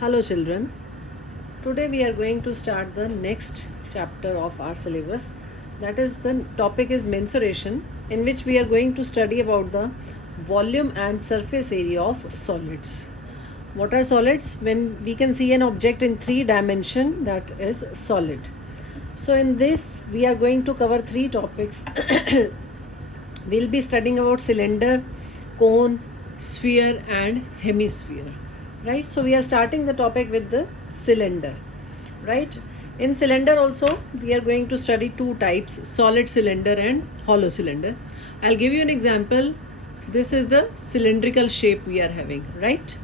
Hello children, today we are going to start the next chapter of our syllabus. That is, the topic is mensuration, in which we are going to study about the volume and surface area of solids. What are solids? When we can see an object in 3 dimension, that is solid. So in this we are going to cover 3 topics. We'll be studying about cylinder, cone, sphere and hemisphere. Right, so we are starting the topic with the cylinder. Right, in cylinder also we are going to study 2 types, solid cylinder and hollow cylinder. I'll give you an example. This is the cylindrical shape we are having, right?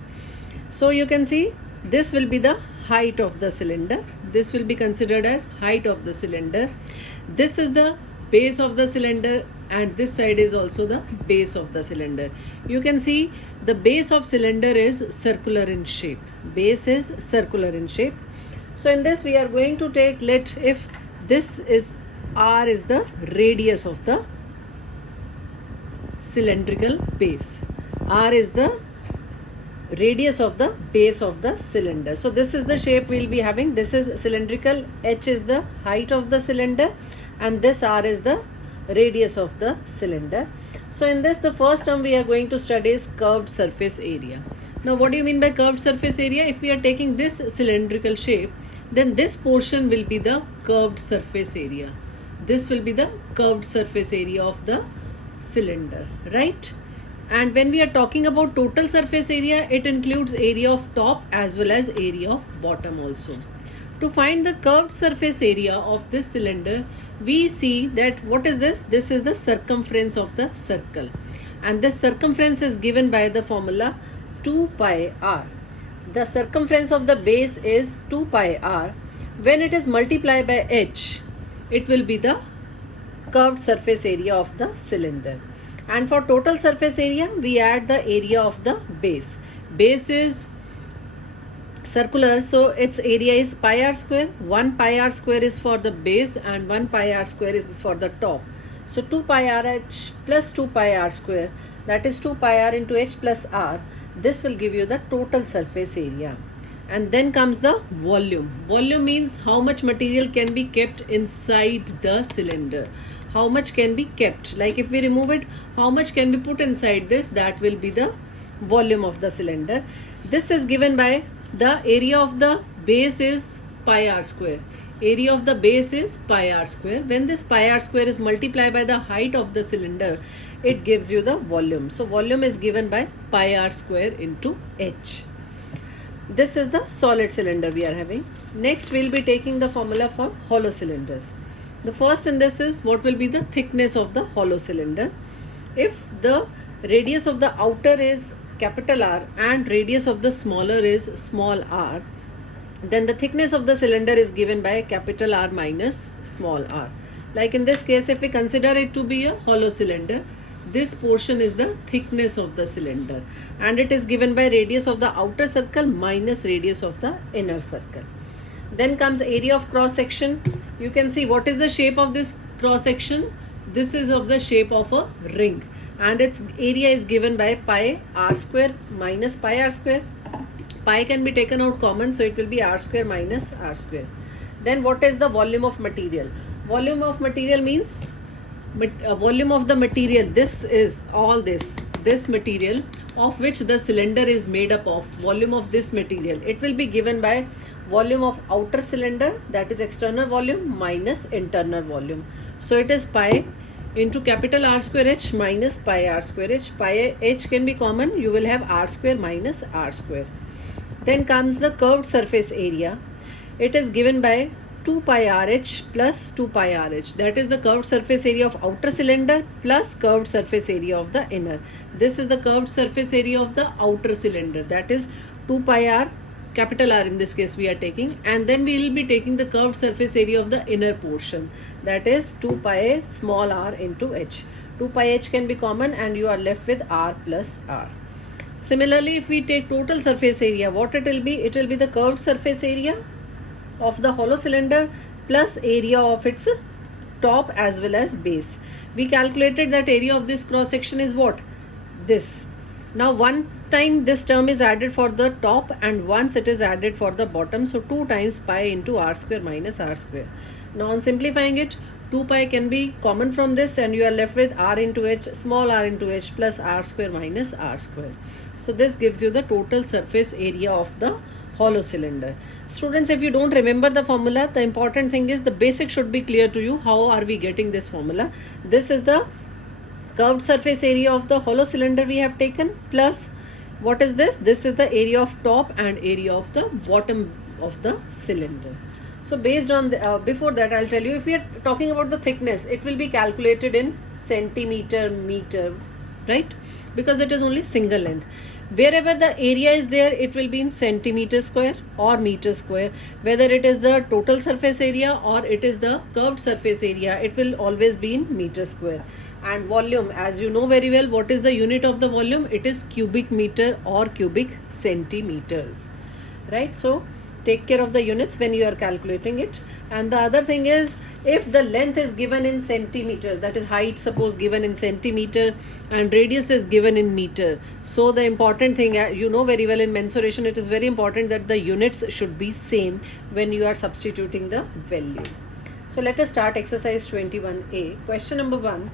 So you can see this will be the height of the cylinder. This will be considered as height of the cylinder. This is the base of the cylinder and this side is also the base of the cylinder. You can see the base of cylinder is circular in shape. Base is circular in shape. So in this we are going to take, let if this is R is the radius of the cylindrical base. R is the radius of the base of the cylinder. So this is the shape we'll be having. This is cylindrical, H is the height of the cylinder and this R is the radius of the cylinder. So in this, the first term we are going to study is curved surface area. Now what do you mean by curved surface area? If we are taking this cylindrical shape, then this portion will be the curved surface area. This will be the curved surface area of the cylinder, right? And when we are talking about total surface area, it includes area of top as well as area of bottom also. To find the curved surface area of this cylinder, we see that what is this? This is the circumference of the circle. And this circumference is given by the formula 2 pi r. The circumference of the base is 2 pi r. When it is multiplied by h, it will be the curved surface area of the cylinder. And for total surface area, we add the area of the base. Base is circular, so its area is pi r square. 1 pi r square is for the base and 1 pi r square is for the top. So 2 pi r h plus 2 pi r square, that is 2 pi r into h plus r. This will give you the total surface area. And then comes the volume. Volume means how much material can be kept inside the cylinder. How much can be kept? Like if we remove it, how much can be put inside this? That will be the volume of the cylinder. This is given by the area of the base is pi r square. Area of the base is pi r square. When this pi r square is multiplied by the height of the cylinder, it gives you the volume. So volume is given by pi r square into h. This is the solid cylinder we are having. Next we'll be taking the formula for hollow cylinders. The first in this is what will be the thickness of the hollow cylinder. If the radius of the outer is capital R and radius of the smaller is small r, then the thickness of the cylinder is given by capital R minus small r. Like in this case, if we consider it to be a hollow cylinder, this portion is the thickness of the cylinder and it is given by radius of the outer circle minus radius of the inner circle. Then comes area of cross section. You can see what is the shape of this cross section. This is of the shape of a ring and its area is given by pi r square minus pi r square. Pi can be taken out common, so it will be r square minus r square. Then what is the volume of material? Volume of material means volume of the material. This is all this material of which the cylinder is made up of. Volume of this material, it will be given by volume of outer cylinder, that is external volume, minus internal volume. So it is pi into capital R square h minus pi r square h. Pi h can be common, you will have r square minus r square. Then comes the curved surface area. It is given by 2 pi rh plus 2 pi rh. That is the curved surface area of outer cylinder plus curved surface area of the inner. This is the curved surface area of the outer cylinder, that is 2 pi r, capital R in this case we are taking, and then we will be taking the curved surface area of the inner portion, that is 2 pi small r into h. 2 pi h can be common and you are left with r plus r. Similarly, if we take total surface area, what it will be? It will be the curved surface area of the hollow cylinder plus area of its top as well as base. We calculated that area of this cross section is what? This. Now one time this term is added for the top and once it is added for the bottom. So 2 times pi into r square minus r square. Now on simplifying it, 2 pi can be common from this and you are left with r into h, small r into h plus r square minus r square. So this gives you the total surface area of the hollow cylinder. Students, if you don't remember the formula, the important thing is the basic should be clear to you. How are we getting this formula? This is the curved surface area of the hollow cylinder we have taken, plus what is this? This is the area of top and area of the bottom of the cylinder. So based on the, before that I'll tell you, if we are talking about the thickness, it will be calculated in centimeter, meter, right? Because it is only single length. Wherever the area is there, it will be in centimeter square or meter square. Whether it is the total surface area or it is the curved surface area, it will always be in meter square. And volume, as you know very well, what is the unit of the volume? It is cubic meter or cubic centimeters, right? So take care of the units when you are calculating it. And the other thing is, if the length is given in centimeter, that is height suppose given in centimeter and radius is given in meter, so the important thing, you know very well, in mensuration it is very important that the units should be same when you are substituting the value. So let us start exercise 21A. Question number 1.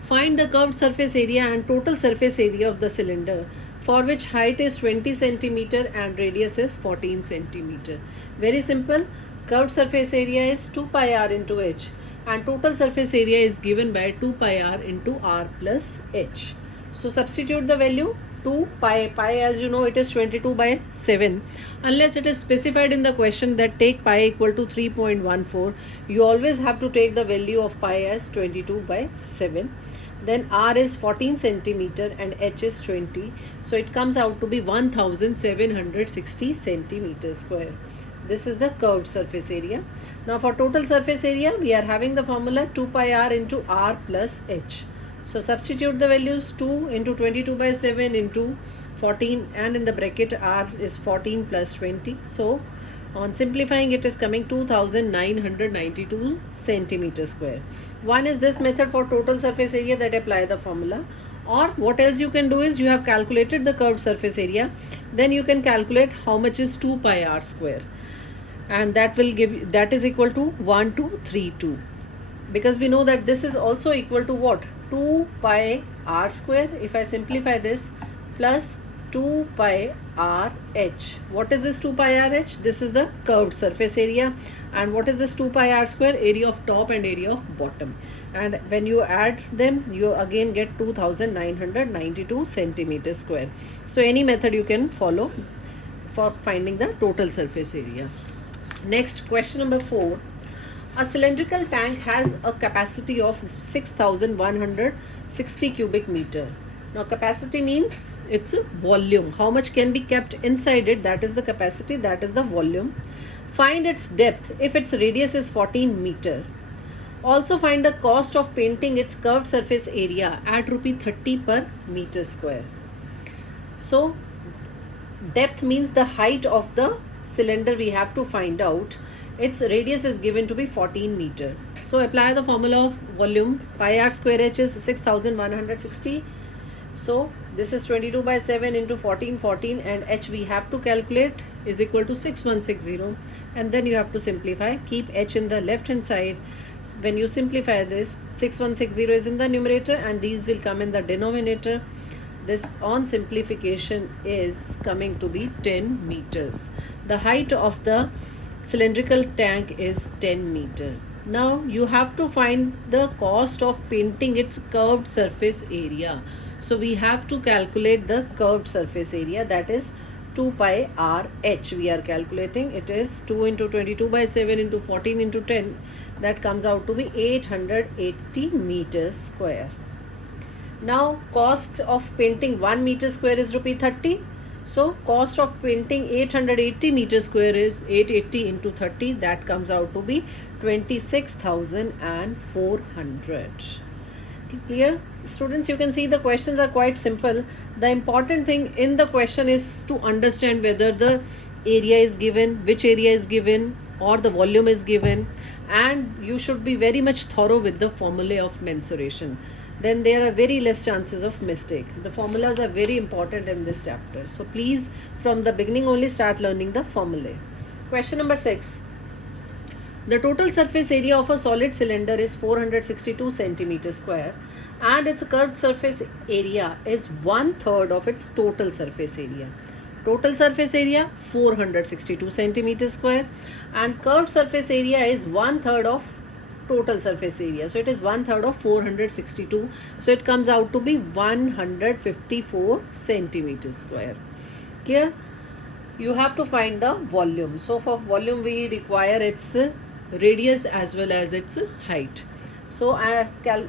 Find the curved surface area and total surface area of the cylinder for which height is 20 centimeter and radius is 14 centimeter. Very simple. Curved surface area is 2 pi r into h and total surface area is given by 2 pi r into r plus h. So substitute the value. 2 pi, as you know, it is 22 by 7. Unless it is specified in the question that take pi equal to 3.14, you always have to take the value of pi as 22 by 7. Then r is 14 centimeter and h is 20. So it comes out to be 1760 centimeters square. This is the curved surface area. Now for total surface area, we are having the formula 2 pi r into r plus h. So substitute the values. 2 into 22 by 7 into 14, and in the bracket r is 14 plus 20. So on simplifying, it is coming 2992 centimeter square. One is this method for total surface area, that apply the formula. Or what else you can do is, you have calculated the curved surface area, then you can calculate how much is 2 pi r square, and that will give, that is equal to 1232, because we know that this is also equal to what? 2 pi r square. If I simplify this, plus 2 pi r h. What is this 2 pi r h? This is the curved surface area. And what is this 2 pi r square? Area of top and area of bottom. And when you add them, you again get 2992 centimeters square. So any method you can follow for finding the total surface area. Next, question number 4. A cylindrical tank has a capacity of 6160 cubic meter. Now capacity means it's a volume. How much can be kept inside it? That is the capacity, that is the volume. Find its depth if its radius is 14 meter. Also find the cost of painting its curved surface area at rupee 30 per meter square. So depth means the height of the cylinder we have to find out. Its radius is given to be 14 meter. So apply the formula of volume. Pi r square h is 6160. So this is 22 by 7 into 14, and h we have to calculate is equal to 6160, and then you have to simplify. Keep h in the left hand side. When you simplify this, 6160 is in the numerator and these will come in the denominator. This on simplification is coming to be 10 meters. The height of the cylindrical tank is 10 meter. Now you have to find the cost of painting its curved surface area. So we have to calculate the curved surface area, that is 2 pi r h. We are calculating, it is 2 into 22 by 7 into 14 into 10. That comes out to be 880 meters square. Now cost of painting 1 meter square is rupee 30. So cost of painting 880 meters square is 880 into 30. That comes out to be 26,400. Clear? Students, you can see the questions are quite simple. The important thing in the question is to understand whether the area is given, which area is given, or the volume is given, and you should be very much thorough with the formulae of mensuration. then there are very less chances of mistake. The formulas are very important in this chapter. So please from the beginning only start learning the formulae. Question number 6. The total surface area of a solid cylinder is 462 centimeters square and its curved surface area is 1/3 of its total surface area. Total surface area 462 centimeters square and curved surface area is 1/3 of total surface area. So it is 1/3 of 462. So it comes out to be 154 centimeters square. Clear? You have to find the volume. So for volume we require its radius as well as its height. So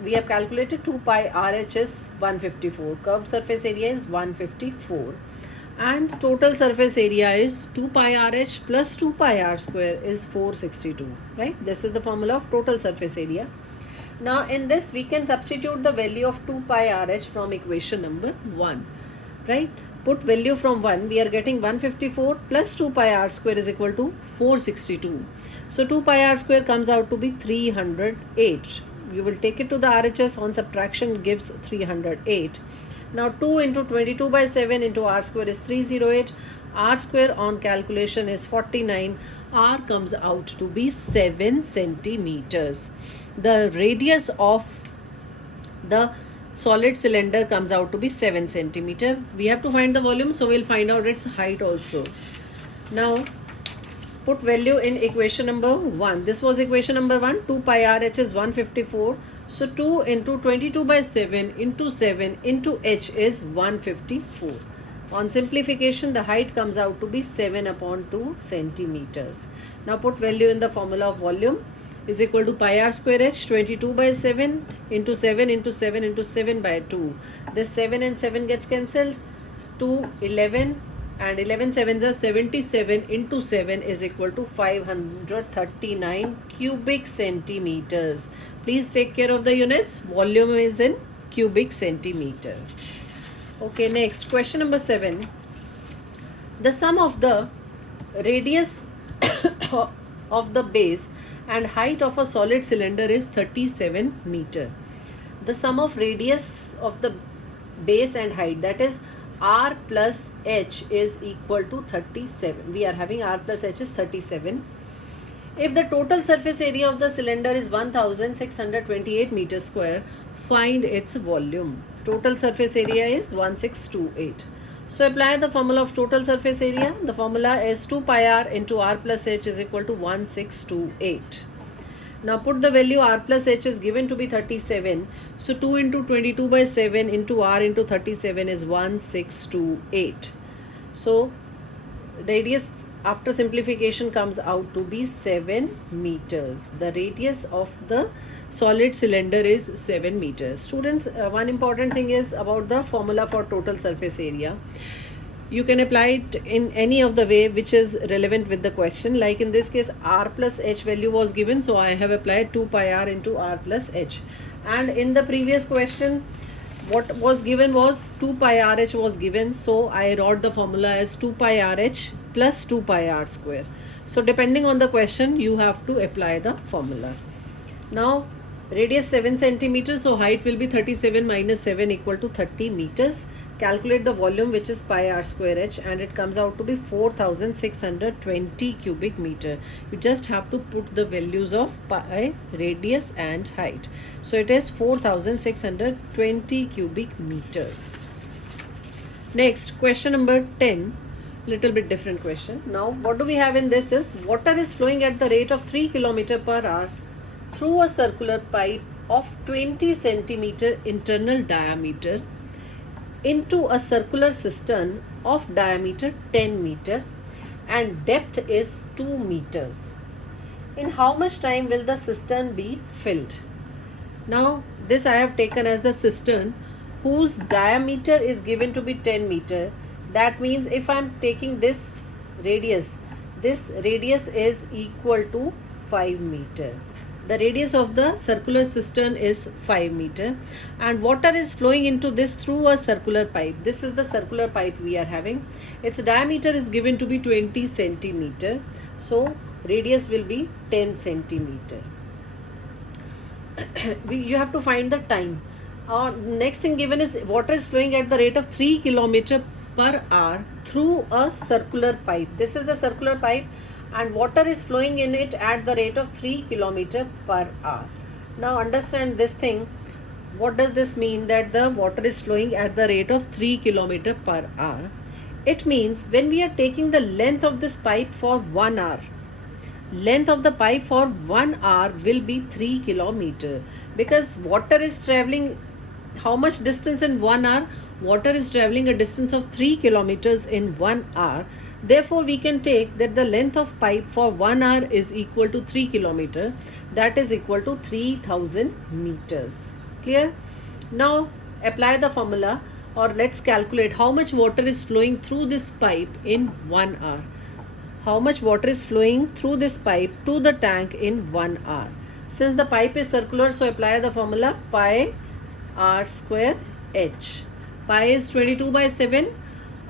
we have calculated 2 pi RH is 154. Curved surface area is 154. And total surface area is 2 pi RH plus 2 pi R square is 462. Right? This is the formula of total surface area. Now in this we can substitute the value of 2 pi RH from equation number 1. Right? Put value from 1, we are getting 154 plus 2 pi R square is equal to 462. So 2 pi R square comes out to be 308. You will take it to the RHS, on subtraction gives 308. Now 2 into 22 by 7 into R square is 308. R square on calculation is 49. R comes out to be 7 centimeters. The radius of the solid cylinder comes out to be 7 centimeter. We have to find the volume, so we'll find out its height also. Now put value in equation number 1. This was equation number 1. 2 pi RH is 154. So 2 into 22 by 7 into 7 into H is 154. On simplification, the height comes out to be 7/2 centimeters. Now put value in the formula of volume is equal to pi R square H, 22 by 7 into 7 into 7 into 7 by 2. This 7 and 7 gets cancelled. 2, 11 and 11 sevens are 77 into 7 is equal to 539 cubic centimeters. Please take care of the units. Volume is in cubic centimeter. Okay, next question number 7. The sum of the radius of the base and height of a solid cylinder is 37 meter. The sum of radius of the base and height, that is R plus H, is equal to 37. We are having R plus H is 37. If the total surface area of the cylinder is 1628 meters square, find its volume. Total surface area is 1628. So apply the formula of total surface area. The formula is 2 pi R into R plus H is equal to 1628. Now put the value R plus H is given to be 37. So 2 into 22 by 7 into R into 37 is 1628. So radius after simplification comes out to be 7 meters. The radius of the solid cylinder is 7 meters. Students, one important thing is about the formula for total surface area. You can apply it in any of the way which is relevant with the question. Like in this case, R plus H value was given, so I have applied 2 pi R into R plus H. And in the previous question, what was given was 2 pi RH was given, so I wrote the formula as 2 pi RH plus 2 pi R square. So depending on the question, you have to apply the formula. Now radius 7 centimeters, so height will be 37 minus 7 equal to 30 meters. Calculate the volume, which is pi R square H, and it comes out to be 4620 cubic meter. You just have to put the values of pi, radius and height. So it is 4620 cubic meters. Next, question number 10. Little bit different question. Now what do we have in this is water is flowing at the rate of 3 km per hour through a circular pipe of 20 centimeter internal diameter into a circular cistern of diameter 10 meter and depth is 2 meters. In how much time will the cistern be filled? Now this I have taken as the cistern whose diameter is given to be 10 meter. That means if I am taking this radius is equal to 5 meter. The radius of the circular cistern is 5 meter and water is flowing into this through a circular pipe. This is the circular pipe we are having. Its diameter is given to be 20 centimeter. So radius will be 10 centimeter. You have to find the time. Next thing given is water is flowing at the rate of 3 kilometer per hour through a circular pipe. This is the circular pipe and water is flowing in it at the rate of 3 kilometer per hour. Now understand this thing. What does this mean that the water is flowing at the rate of 3 kilometer per hour? It means when we are taking the length of this pipe for 1 hour, length of the pipe for 1 hour will be 3 kilometer, because water is traveling how much distance in 1 hour? Water is traveling a distance of 3 kilometers in 1 hour. Therefore, we can take that the length of pipe for 1 hour is equal to 3 kilometer. That is equal to 3000 meters. Clear? Now, apply the formula, or let's calculate how much water is flowing through this pipe in 1 hour. How much water is flowing through this pipe to the tank in 1 hour. Since the pipe is circular, so apply the formula pi r square h. Pi is 22 by 7.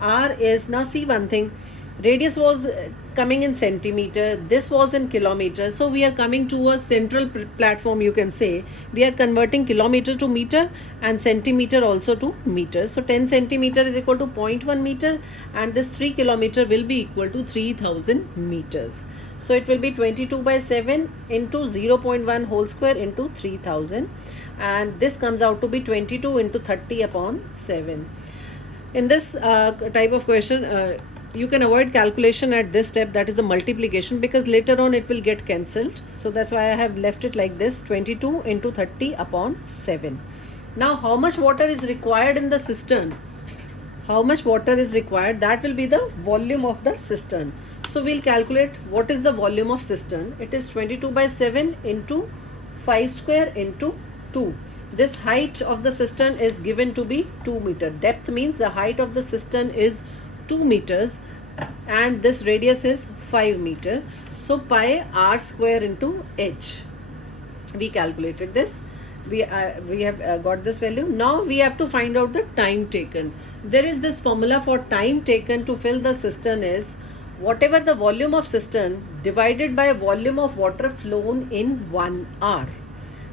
R is, now see one thing, radius was coming in centimeter, this was in kilometer, so we are coming to a central platform, you can say. We are converting kilometer to meter and centimeter also to meter. So 10 centimeter is equal to 0.1 meter, and this 3 kilometer will be equal to 3000 meters. So it will be 22 by 7 into 0.1 whole square into 3000, and this comes out to be 22 into 30 upon 7. In this type of question, you can avoid calculation at this step, that is the multiplication, because later on it will get cancelled. So that's why I have left it like this, 22 into 30 upon 7. Now how much water is required in the cistern? How much water is required? That will be the volume of the cistern. So we'll calculate what is the volume of cistern. It is 22 by 7 into 5 square into 2. This height of the cistern is given to be 2 meter. Depth means the height of the cistern is 2 meters and this radius is 5 meter. So pi r square into h. We calculated this. We have got this value. Now we have to find out the time taken. There is this formula for time taken to fill the cistern is whatever the volume of cistern divided by volume of water flown in 1 hour.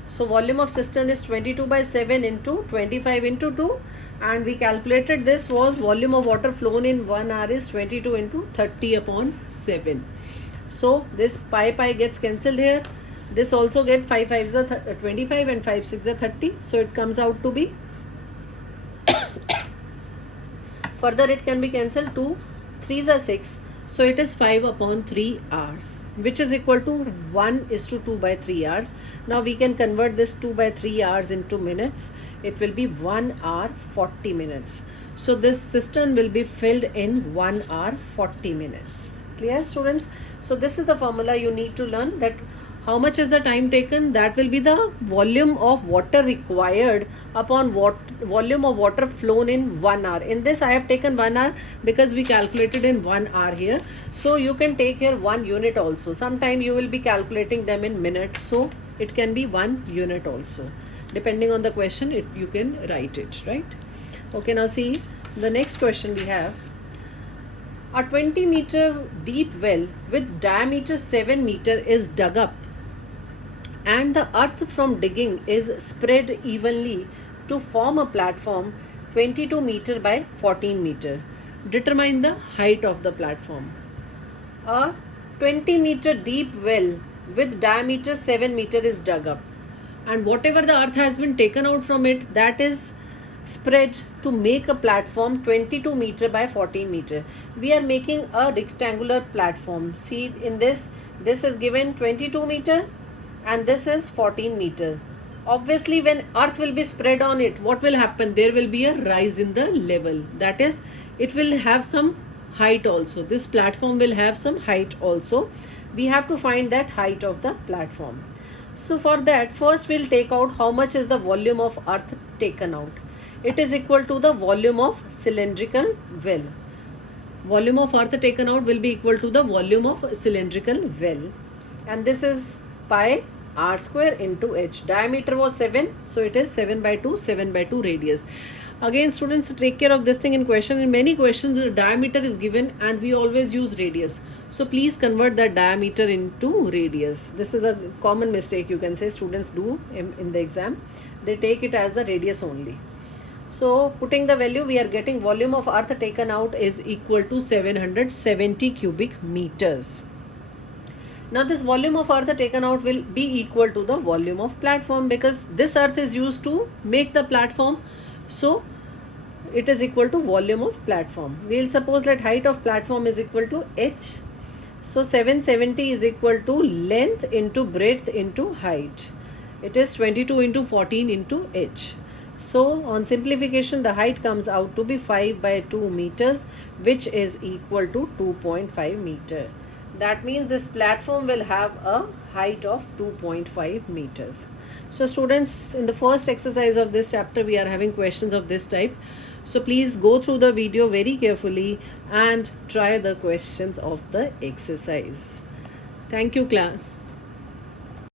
So volume of cistern is 22 by 7 into 25 into 2, and we calculated this was volume of water flown in 1 hour is 22 into 30 upon 7. So this pi gets cancelled here. This also get 5 5s are 25 and 5 6 are 30. So it comes out to be further it can be cancelled, 2 3s are 6. So it is 5 upon 3 hours, which is equal to 1 is to 2 by 3 hours. Now we can convert this 2 by 3 hours into minutes. It will be 1 hour 40 minutes. So this cistern will be filled in 1 hour 40 minutes. Clear, students? So this is the formula you need to learn, that how much is the time taken? That will be the volume of water required upon volume of water flown in 1 hour. In this I have taken 1 hour because we calculated in 1 hour here. So you can take here 1 unit also. Sometime you will be calculating them in minutes. So it can be 1 unit also. Depending on the question, you can write it, right? Okay, now see the next question we have. A 20 meter deep well with diameter 7 meter is dug up, and the earth from digging is spread evenly to form a platform 22 meter by 14 meter. Determine the height of the platform. A 20 meter deep well with diameter 7 meter is dug up, and whatever the earth has been taken out from it, that is spread to make a platform 22 meter by 14 meter. We are making a rectangular platform. See in this is given 22 meter and this is 14 meter. Obviously when earth will be spread on it, what will happen? There will be a rise in the level. That is, it will have some height also. This platform will have some height also. We have to find that height of the platform. So for that, first we'll take out how much is the volume of earth taken out. It is equal to the volume of cylindrical well. Volume of earth taken out will be equal to the volume of cylindrical well. And this is pi r square into h. Diameter was 7. So it is 7 by 2 radius. Again, students, take care of this thing in question. In many questions, the diameter is given and we always use radius. So please convert that diameter into radius. This is a common mistake you can say students do in the exam. they take it as the radius only. So putting the value, we are getting volume of earth taken out is equal to 770 cubic meters. Now this volume of earth taken out will be equal to the volume of platform, because this earth is used to make the platform. So it is equal to volume of platform. We will suppose that height of platform is equal to h. So 770 is equal to length into breadth into height. It is 22 into 14 into h. So on simplification, the height comes out to be 5 by 2 meters, which is equal to 2.5 meter. That means this platform will have a height of 2.5 meters. So students, in the first exercise of this chapter, we are having questions of this type. So please go through the video very carefully and try the questions of the exercise. Thank you, class.